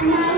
Mama.